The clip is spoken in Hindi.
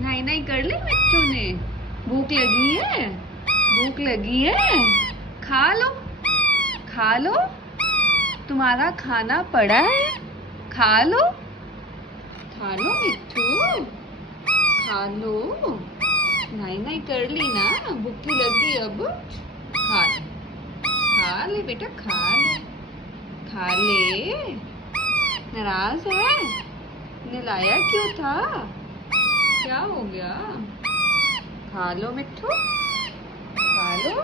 नहीं नहीं कर ली मिट्टू ने। भूख लगी है, भूख लगी है, खा लो, खा लो, तुम्हारा खाना पड़ा है, खा लो, खा लो मिट्टू, खा लो। नहीं नहीं कर ली ना, भूखी लगी अब, खा ले, खा ले बेटा, खा ले, खा ले। नाराज है, नलाया क्यों था, क्या हो गया? खा लो मिट्टू, खा लो।